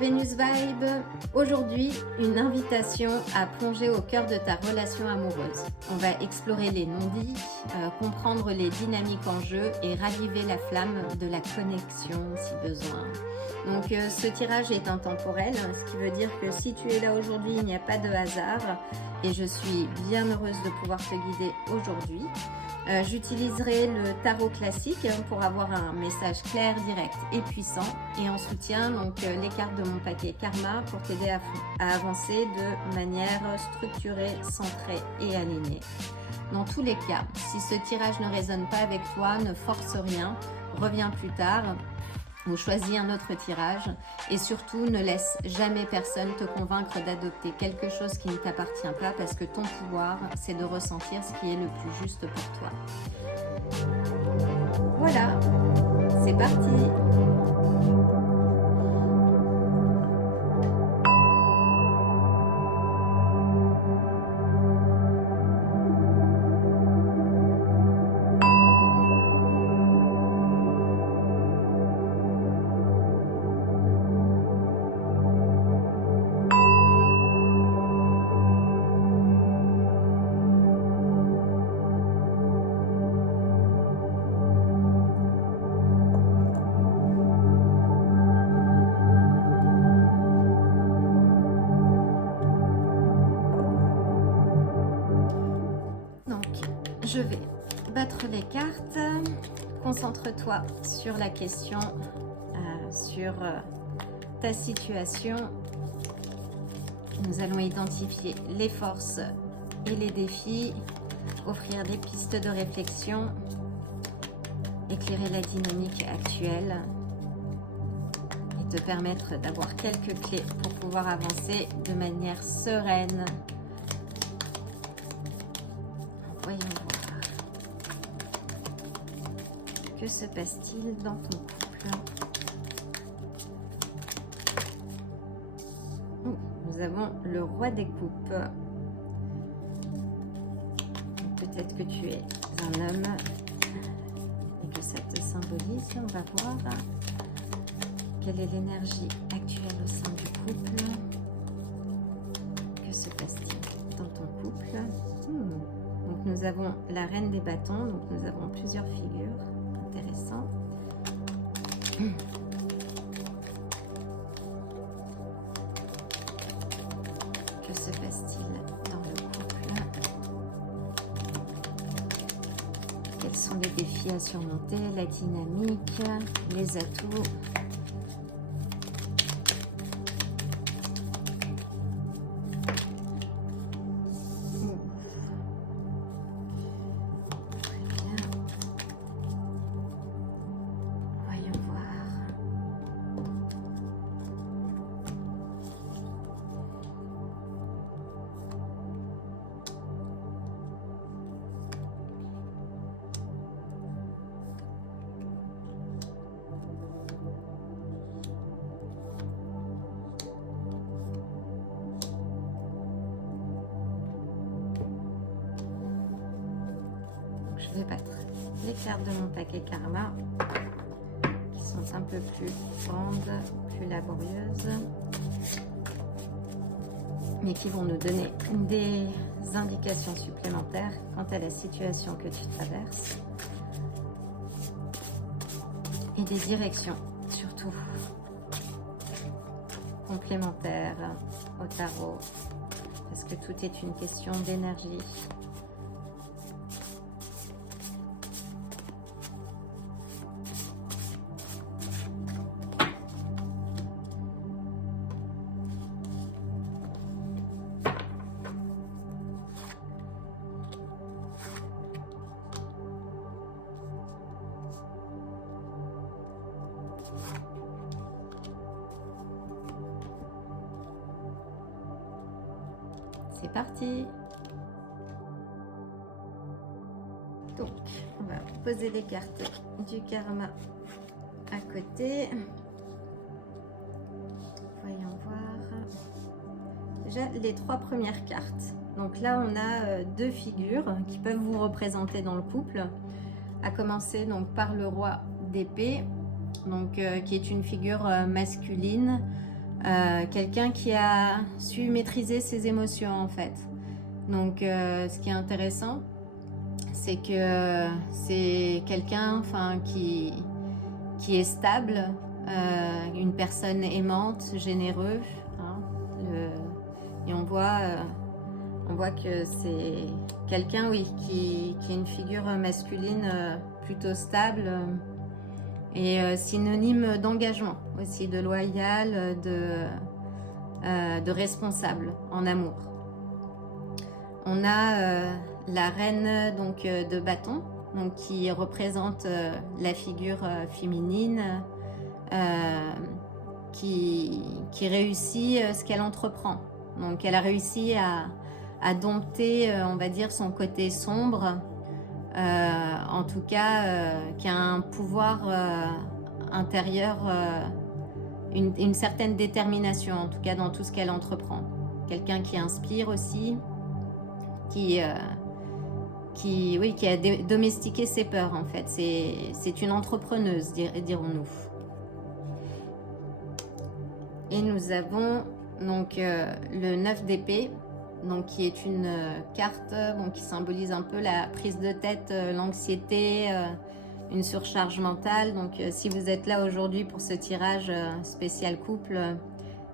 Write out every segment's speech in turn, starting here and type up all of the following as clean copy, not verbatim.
Vénus Vibe. Aujourd'hui, une invitation à plonger au cœur de ta relation amoureuse. On va explorer les non-dits, comprendre les dynamiques en jeu et raviver la flamme de la connexion si besoin. Donc ce tirage est intemporel, ce qui veut dire que si tu es là aujourd'hui, il n'y a pas de hasard et je suis bien heureuse de pouvoir te guider aujourd'hui. J'utiliserai le tarot classique pour avoir un message clair, direct et puissant, et en soutien donc les cartes de mon paquet Karma pour t'aider à avancer de manière structurée, centrée et alignée. Dans tous les cas, si ce tirage ne résonne pas avec toi, ne force rien, reviens plus tard ou choisis un autre tirage, et surtout ne laisse jamais personne te convaincre d'adopter quelque chose qui ne t'appartient pas, parce que ton pouvoir, c'est de ressentir ce qui est le plus juste pour toi. Voilà, c'est parti. Je vais battre les cartes. Concentre-toi sur la question, sur ta situation. Nous allons identifier les forces et les défis, offrir des pistes de réflexion, éclairer la dynamique actuelle et te permettre d'avoir quelques clés pour pouvoir avancer de manière sereine. Voyons voir. Que se passe-t-il dans ton couple? Nous avons le roi des coupes. Peut-être que tu es un homme et que ça te symbolise. On va voir quelle est l'énergie actuelle au sein du couple. Que se passe-t-il dans ton couple? Donc nous avons la reine des bâtons, donc nous avons plusieurs figures. Intéressant. Que se passe-t-il dans le couple? Quels sont les défis à surmonter, la dynamique, les atouts? Je vais battre les cartes de mon paquet Karma qui sont un peu plus grandes, plus laborieuses, mais qui vont nous donner des indications supplémentaires quant à la situation que tu traverses et des directions surtout complémentaires au tarot, parce que tout est une question d'énergie. C'est parti. Donc, on va poser les cartes du karma à côté. Voyons voir. Déjà, les trois premières cartes. Donc là, on a deux figures qui peuvent vous représenter dans le couple. À commencer donc par le roi d'épée, donc qui est une figure masculine, quelqu'un qui a su maîtriser ses émotions en fait. Donc ce qui est intéressant, c'est que c'est quelqu'un qui est stable, une personne aimante, généreuse, hein, et on voit que c'est quelqu'un, oui, qui est une figure masculine plutôt stable et synonyme d'engagement aussi, de loyal, de responsable en amour. On a la reine donc, de bâton, donc, qui représente la figure féminine qui réussit ce qu'elle entreprend. Donc elle a réussi à dompter, on va dire, son côté sombre, en tout cas qui a un pouvoir intérieur, une certaine détermination, en tout cas dans tout ce qu'elle entreprend. Quelqu'un qui inspire aussi, qui a domestiqué ses peurs en fait. C'est une entrepreneuse, dirons-nous. Et nous avons donc le 9 d'épée, donc qui est une carte qui symbolise un peu la prise de tête, l'anxiété, une surcharge mentale. Donc si vous êtes là aujourd'hui pour ce tirage spécial couple,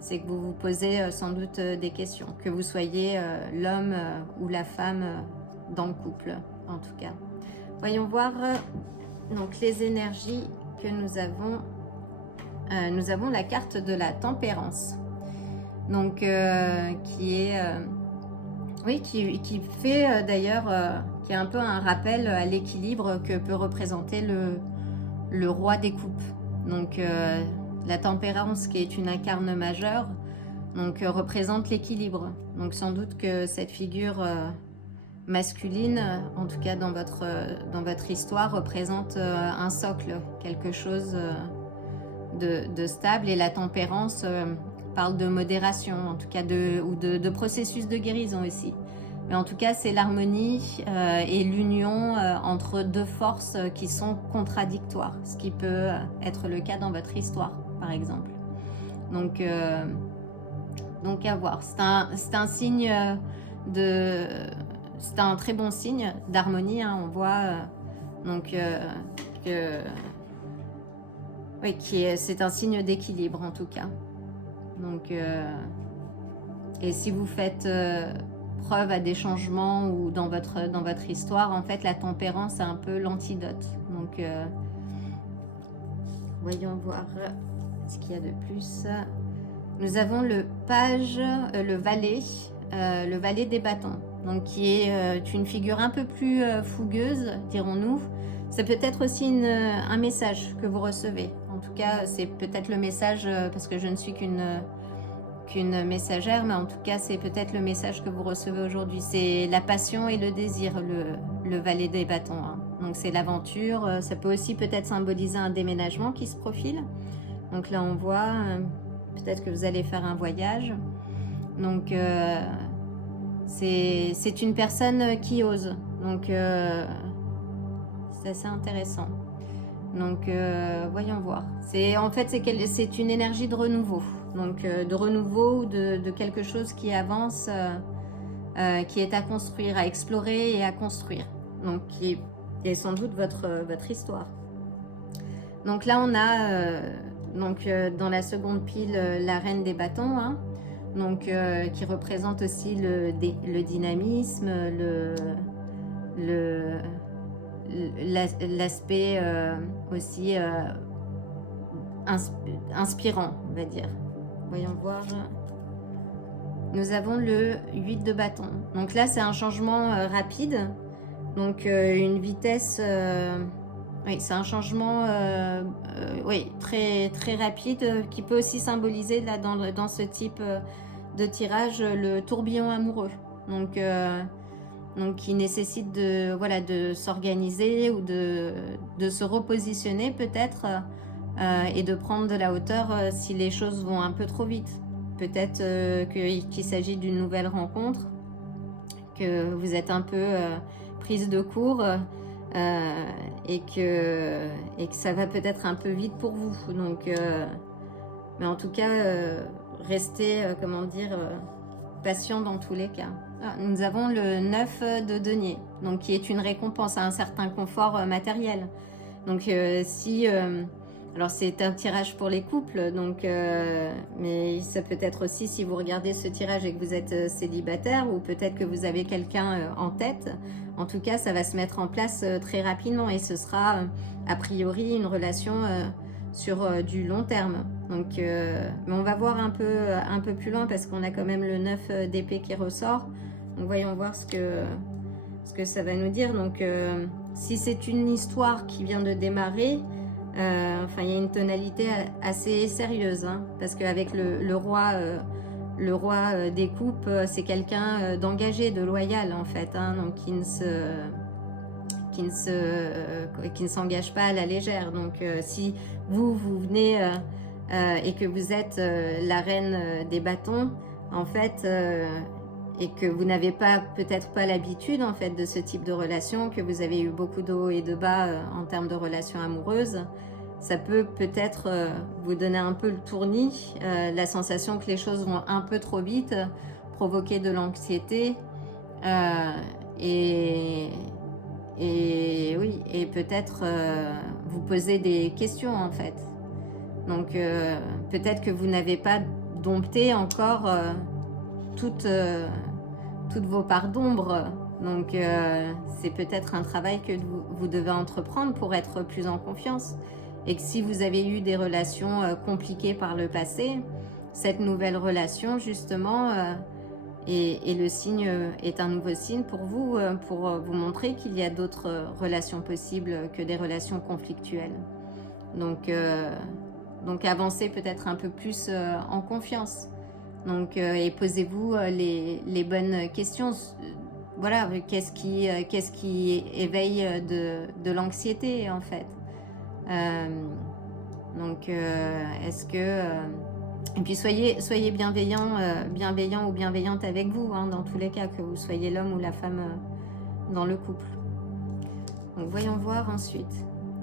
c'est que vous vous posez sans doute des questions, que vous soyez l'homme ou la femme dans le couple en tout cas. Voyons voir donc les énergies que nous avons. Nous avons la carte de la tempérance, donc qui est qui fait d'ailleurs qui est un peu un rappel à l'équilibre que peut représenter le roi des coupes. Donc la tempérance, qui est une incarne majeure, donc représente l'équilibre. Donc sans doute que cette figure masculine, en tout cas dans votre histoire, représente un socle, quelque chose de stable, et la tempérance parle de modération, en tout cas de processus de guérison aussi. Mais en tout cas, c'est l'harmonie et l'union entre deux forces qui sont contradictoires, ce qui peut être le cas dans votre histoire, par exemple. Donc à voir. C'est un signe c'est un très bon signe d'harmonie, hein. On voit que oui, c'est un signe d'équilibre en tout cas. Donc, et si vous faites preuve à des changements ou dans votre histoire, en fait, la tempérance est un peu l'antidote. Donc, voyons voir ce qu'il y a de plus. Nous avons le page, le valet des bâtons, donc qui est une figure un peu plus fougueuse, dirons-nous. C'est peut-être aussi un message que vous recevez. En tout cas, c'est peut-être le message, parce que je ne suis qu'une messagère, mais en tout cas, c'est peut-être le message que vous recevez aujourd'hui. C'est la passion et le désir, le valet des bâtons, hein. Donc c'est l'aventure. Ça peut aussi peut-être symboliser un déménagement qui se profile. Donc là, on voit peut-être que vous allez faire un voyage. Donc c'est une personne qui ose. Donc c'est assez intéressant. Donc voyons voir. En fait c'est une énergie de renouveau. Donc de renouveau ou de quelque chose qui avance, qui est à construire, à explorer et à construire. Donc qui est sans doute votre histoire. Donc là on a dans la seconde pile la reine des bâtons, hein, donc qui représente aussi le dynamisme, l'aspect aussi inspirant, on va dire. Voyons voir. Nous avons le 8 de bâton. Donc là, c'est un changement rapide. Donc une vitesse... oui, c'est un changement oui, très, très rapide qui peut aussi symboliser là, dans ce type de tirage le tourbillon amoureux. Donc qui nécessite de s'organiser ou de se repositionner peut-être et de prendre de la hauteur si les choses vont un peu trop vite. Peut-être qu'il s'agit d'une nouvelle rencontre, que vous êtes un peu prise de court et que ça va peut-être un peu vite pour vous. Donc, mais en tout cas, restez, comment dire, patient dans tous les cas. Ah, nous avons le 9 de denier, donc qui est une récompense à un certain confort matériel. Donc si... alors c'est un tirage pour les couples, donc, mais ça peut être aussi si vous regardez ce tirage et que vous êtes célibataire, ou peut-être que vous avez quelqu'un en tête. En tout cas, ça va se mettre en place très rapidement et ce sera a priori une relation sur du long terme. Donc, mais on va voir un peu plus loin parce qu'on a quand même le 9 d'épée qui ressort. Donc voyons voir ce que ça va nous dire. Donc si c'est une histoire qui vient de démarrer, enfin il y a une tonalité assez sérieuse, hein, parce qu'avec le roi des coupes, c'est quelqu'un d'engagé, de loyal en fait, hein, donc qui ne s'engage pas à la légère. Donc si vous venez et que vous êtes la reine des bâtons en fait, et que vous n'avez peut-être pas l'habitude en fait de ce type de relation, que vous avez eu beaucoup de hauts et de bas en termes de relations amoureuses, ça peut peut-être vous donner un peu le tournis, la sensation que les choses vont un peu trop vite, provoquer de l'anxiété et oui, et peut-être vous poser des questions en fait. Donc peut-être que vous n'avez pas dompté encore toutes vos parts d'ombre. Donc c'est peut-être un travail que vous devez entreprendre pour être plus en confiance. Et que si vous avez eu des relations compliquées par le passé, cette nouvelle relation justement et le signe est un nouveau signe pour vous montrer qu'il y a d'autres relations possibles que des relations conflictuelles. Donc avancez peut-être un peu plus en confiance. Donc, et posez-vous les bonnes questions. Voilà, qu'est-ce qui éveille de l'anxiété en fait. Donc, est-ce que... et puis soyez bienveillant ou bienveillante avec vous, hein, dans tous les cas, que vous soyez l'homme ou la femme dans le couple. Donc voyons voir ensuite.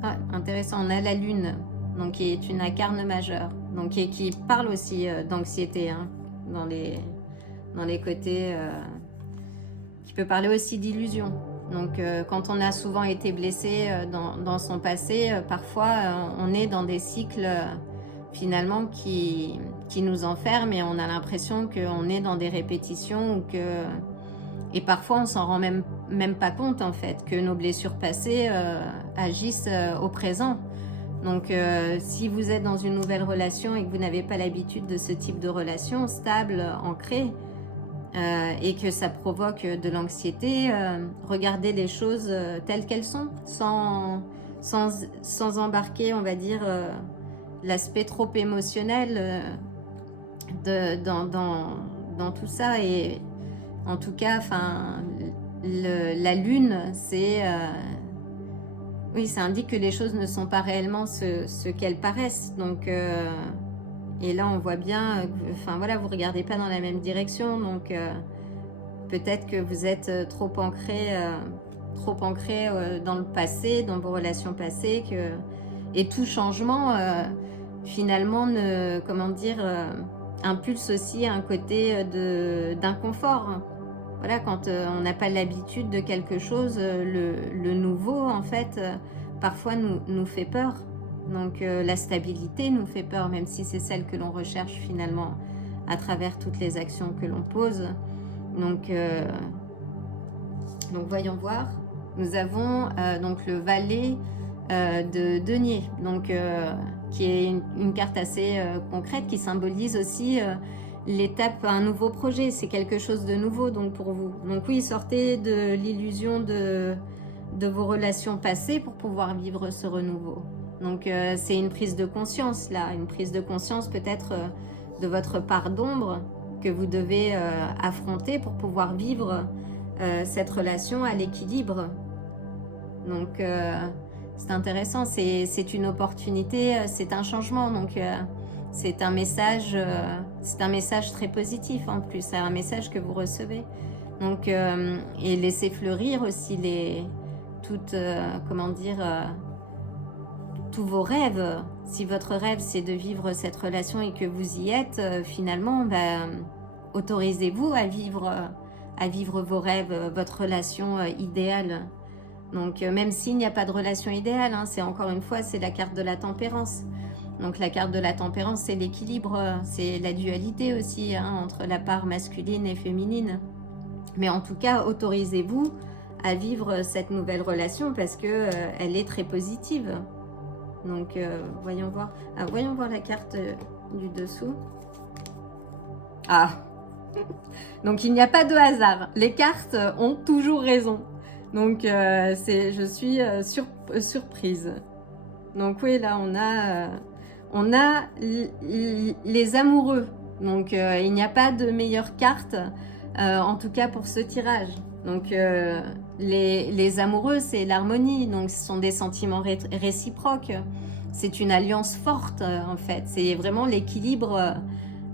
Ah, intéressant, on a la lune, donc qui est une incarne majeure, donc qui parle aussi d'anxiété, hein, dans les côtés, qui peut parler aussi d'illusion. Donc quand on a souvent été blessé dans son passé, parfois on est dans des cycles finalement qui nous enferment et on a l'impression qu'on est dans des répétitions et parfois on s'en rend même pas compte en fait, que nos blessures passées agissent au présent. Donc si vous êtes dans une nouvelle relation et que vous n'avez pas l'habitude de ce type de relation stable, ancrée, et que ça provoque de l'anxiété, regardez les choses telles qu'elles sont, sans embarquer, on va dire, l'aspect trop émotionnel dans tout ça. Et en tout cas, la lune, c'est... oui, ça indique que les choses ne sont pas réellement ce qu'elles paraissent. Donc, et là, on voit bien, voilà, vous ne regardez pas dans la même direction. Donc, peut-être que vous êtes trop ancré dans le passé, dans vos relations passées. Et tout changement, finalement, impulse aussi un côté d'inconfort. Voilà, quand on n'a pas l'habitude de quelque chose, le nouveau, en fait, parfois nous fait peur. Donc la stabilité nous fait peur, même si c'est celle que l'on recherche finalement à travers toutes les actions que l'on pose. Donc voyons voir. Nous avons donc le valet de denier, donc, qui est une carte assez concrète qui symbolise aussi... l'étape à un nouveau projet, c'est quelque chose de nouveau donc pour vous. Donc oui, sortez de l'illusion de vos relations passées pour pouvoir vivre ce renouveau. Donc c'est une prise de conscience là, une prise de conscience peut-être de votre part d'ombre que vous devez affronter pour pouvoir vivre cette relation à l'équilibre. Donc c'est intéressant, c'est une opportunité, c'est un changement, donc c'est un message très positif en plus, c'est un message que vous recevez. Donc, et laissez fleurir aussi toutes tous vos rêves. Si votre rêve c'est de vivre cette relation et que vous y êtes, finalement, autorisez-vous à vivre vos rêves, votre relation idéale. Donc même s'il n'y a pas de relation idéale, hein, c'est encore une fois, c'est la carte de la tempérance. Donc la carte de la tempérance, c'est l'équilibre, c'est la dualité aussi, hein, entre la part masculine et féminine. Mais en tout cas, autorisez-vous à vivre cette nouvelle relation parce que elle est très positive. Donc voyons voir la carte du dessous. Ah, donc il n'y a pas de hasard. Les cartes ont toujours raison. Donc je suis surprise. Donc oui, là on a les amoureux. Donc il n'y a pas de meilleure carte, en tout cas pour ce tirage. Donc les amoureux, c'est l'harmonie, donc ce sont des sentiments réciproques. C'est une alliance forte en fait. C'est vraiment l'équilibre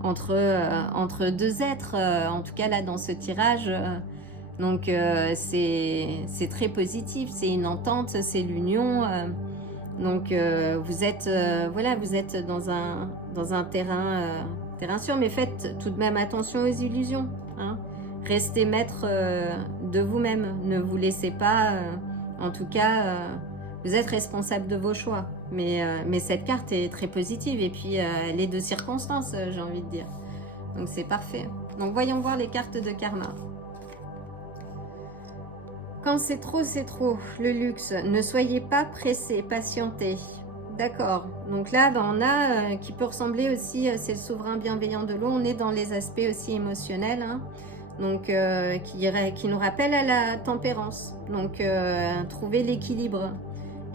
entre deux êtres, en tout cas là dans ce tirage. Donc c'est très positif, c'est une entente, c'est l'union. Donc vous êtes dans un terrain sûr, mais faites tout de même attention aux illusions. Hein. Restez maître de vous-même, ne vous laissez pas, en tout cas, vous êtes responsable de vos choix. Mais cette carte est très positive et puis elle est de circonstance, j'ai envie de dire. Donc c'est parfait. Donc voyons voir les cartes de karma. Quand c'est trop, le luxe. Ne soyez pas pressés, patientez. D'accord. Donc là, on a qui peut ressembler aussi, c'est le souverain bienveillant de l'eau. On est dans les aspects aussi émotionnels. Hein. Donc qui nous rappelle à la tempérance. Donc trouver l'équilibre.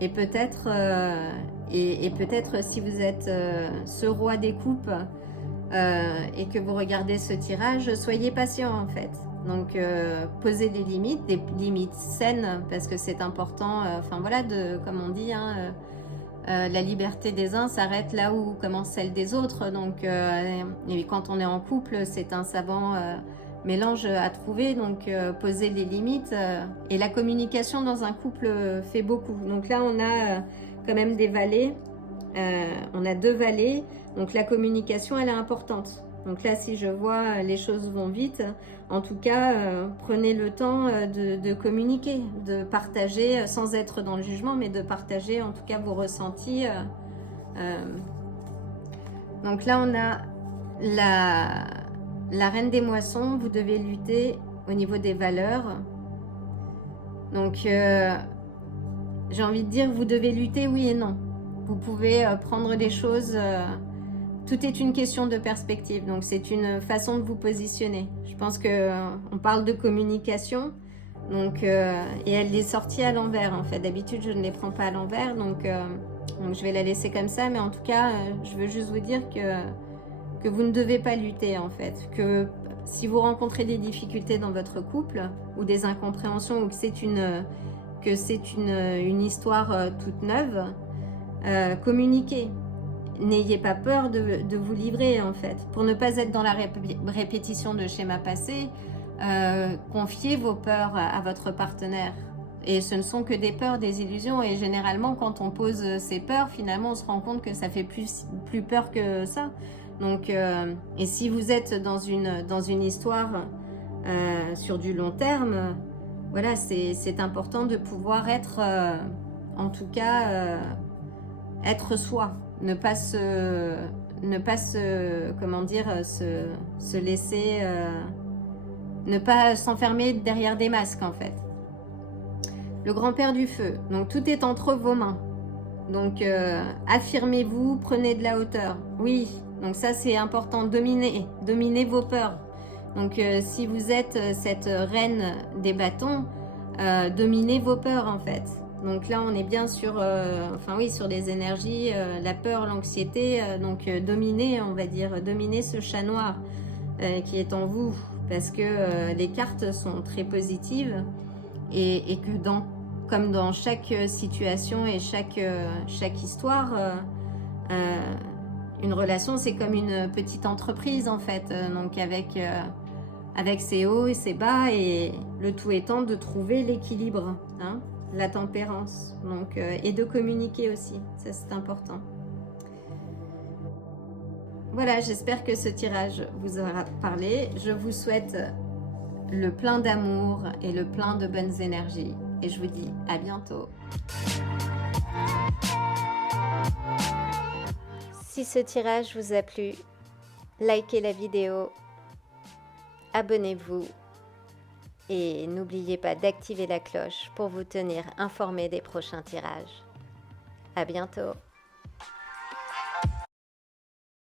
Et peut-être peut-être si vous êtes ce roi des coupes et que vous regardez ce tirage, soyez patient en fait. Donc posez des limites saines parce que c'est important. Enfin voilà, comme on dit, hein, la liberté des uns s'arrête là où commence celle des autres. Donc et quand on est en couple, c'est un savant mélange à trouver. Donc poser les limites et la communication dans un couple fait beaucoup. Donc là on a quand même des valets. On a 2 valets. Donc la communication elle est importante. Donc là, si je vois les choses vont vite, en tout cas, prenez le temps de communiquer, de partager, sans être dans le jugement, mais de partager en tout cas vos ressentis. Donc là, on a la reine des moissons, vous devez lutter au niveau des valeurs. Donc, j'ai envie de dire, vous devez lutter oui et non. Vous pouvez prendre les choses... Tout est une question de perspective, donc c'est une façon de vous positionner. Je pense qu'on parle de communication, donc, et elle est sortie à l'envers en fait. D'habitude, je ne les prends pas à l'envers, donc je vais la laisser comme ça. Mais en tout cas, je veux juste vous dire que vous ne devez pas lutter en fait. Que si vous rencontrez des difficultés dans votre couple ou des incompréhensions ou que c'est une histoire toute neuve, communiquez. N'ayez pas peur de vous livrer en fait. Pour ne pas être dans la répétition de schémas passés, confiez vos peurs à votre partenaire. Et ce ne sont que des peurs, des illusions. Et généralement, quand on pose ces peurs, finalement, on se rend compte que ça fait plus peur que ça. Donc, et si vous êtes dans une histoire sur du long terme, voilà, c'est important de pouvoir être, en tout cas, être soi. Ne pas comment dire, se laisser, ne pas s'enfermer derrière des masques en fait. Le grand-père du feu, donc tout est entre vos mains. Donc affirmez-vous, prenez de la hauteur. Oui, donc ça c'est important, dominez vos peurs. Donc si vous êtes cette reine des bâtons, dominez vos peurs en fait. Donc là, on est bien sur, sur des énergies, la peur, l'anxiété. Donc dominer, on va dire, dominer ce chat noir qui est en vous. Parce que les cartes sont très positives et que comme dans chaque situation et chaque histoire, une relation, c'est comme une petite entreprise en fait. Donc avec ses hauts et ses bas et le tout étant de trouver l'équilibre. Hein. la tempérance, donc, et de communiquer aussi, ça c'est important. Voilà, j'espère que ce tirage vous aura parlé. Je vous souhaite le plein d'amour et le plein de bonnes énergies. Et je vous dis à bientôt. Si ce tirage vous a plu, likez la vidéo, abonnez-vous et n'oubliez pas d'activer la cloche pour vous tenir informé des prochains tirages. À bientôt.